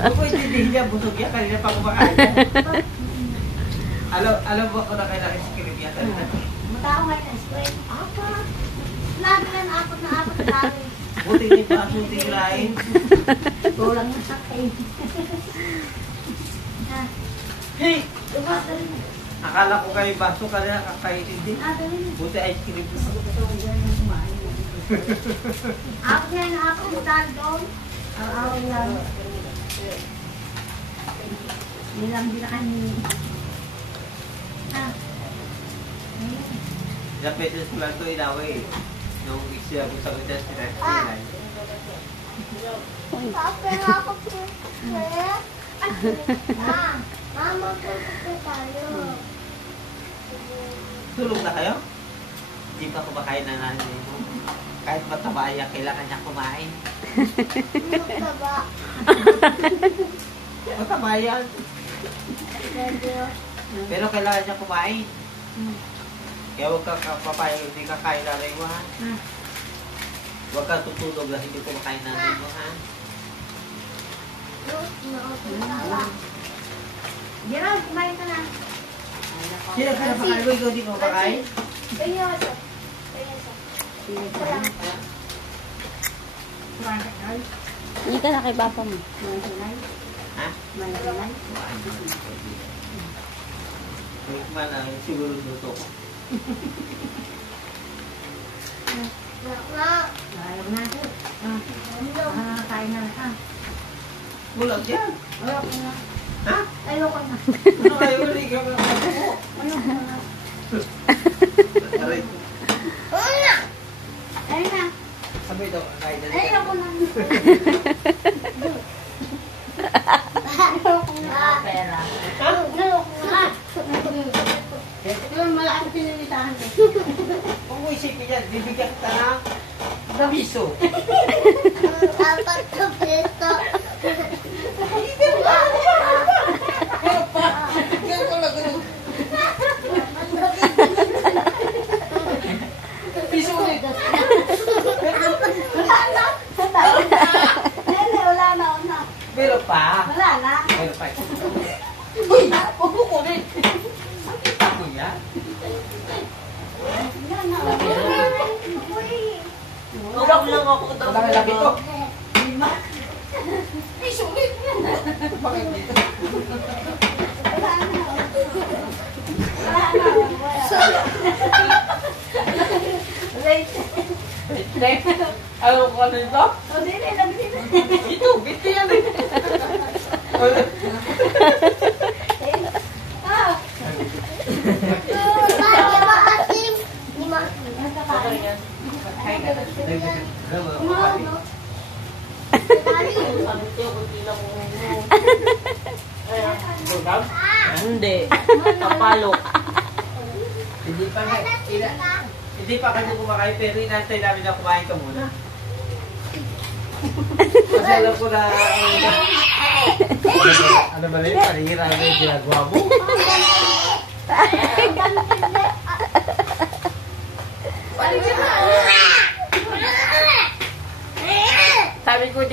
Pwede din niya, busog yan. Kanina pa kumakain. Alam mo ako na kailangan si Kiribia kanina. Matao ngayon ang spray. Apat. Lagi lang apat na lagi. Buti niya pa ang suting lain. Kulang na sa kain. Hey! Lumas na rin. Akala ko kayo baso ka na kakainin din. Buti ice cream. Apat na yung apat mo dahil doon. Araw-araw lang. Nilang binakan ni... Napetes ko lang ito inaway. Nung isya ko sa kutas ni Rexy. Kapag ako po. Mama po tayo. Tulog na kayo? Hindi pa kumakain na nanay mo. Kahit mataba yan, kailangan niya kumain. Mataba. Mataba yan. Pero kailangan niya kumain. Kaya huwag ka papayag, hindi ka kain nanay mo, ha? Huwag ka tutulog na hindi kumakain nanay mo, ha? Gerald, kumain ka na. Sino ka napakain mo? Ikaw di mo makain? Penyoso. Hindi ka na kay Papa mo. Ha? Manalay. Tikman lang, siguro luto ko. Ayaw na. Kain na ka. Bulag yan. Ayoko na. Ha? Ayoko na. Ano kayo? Hindi ka mo. Ayoko na. Aray. Ayun na. Sabi daw, kain na. Ayoko na. Ayoko na. Pera. Ayoko na. Yung malaki pinilitahan ko. Kung mo isipin yan, bibigyan kita ng gabiso. Apat na peso. Piso ulit. Wala na. Pero pa. Wala na. Pero pa. Uy! Pupo ko ulit. Sakit ako yan. Tulak lang ako. Tulak lang ito. Piso ulit. Bakit dito? Wala na. Ayaw ko nito? Ito, bito yan eh. Hindi. Kapalo. Hindi pa kasi kumakain, pero inantay namin na kumain ka muna. Kasi alam ko na... Ano ba rin? Panihira na yung ginagawa mo. Sabi ko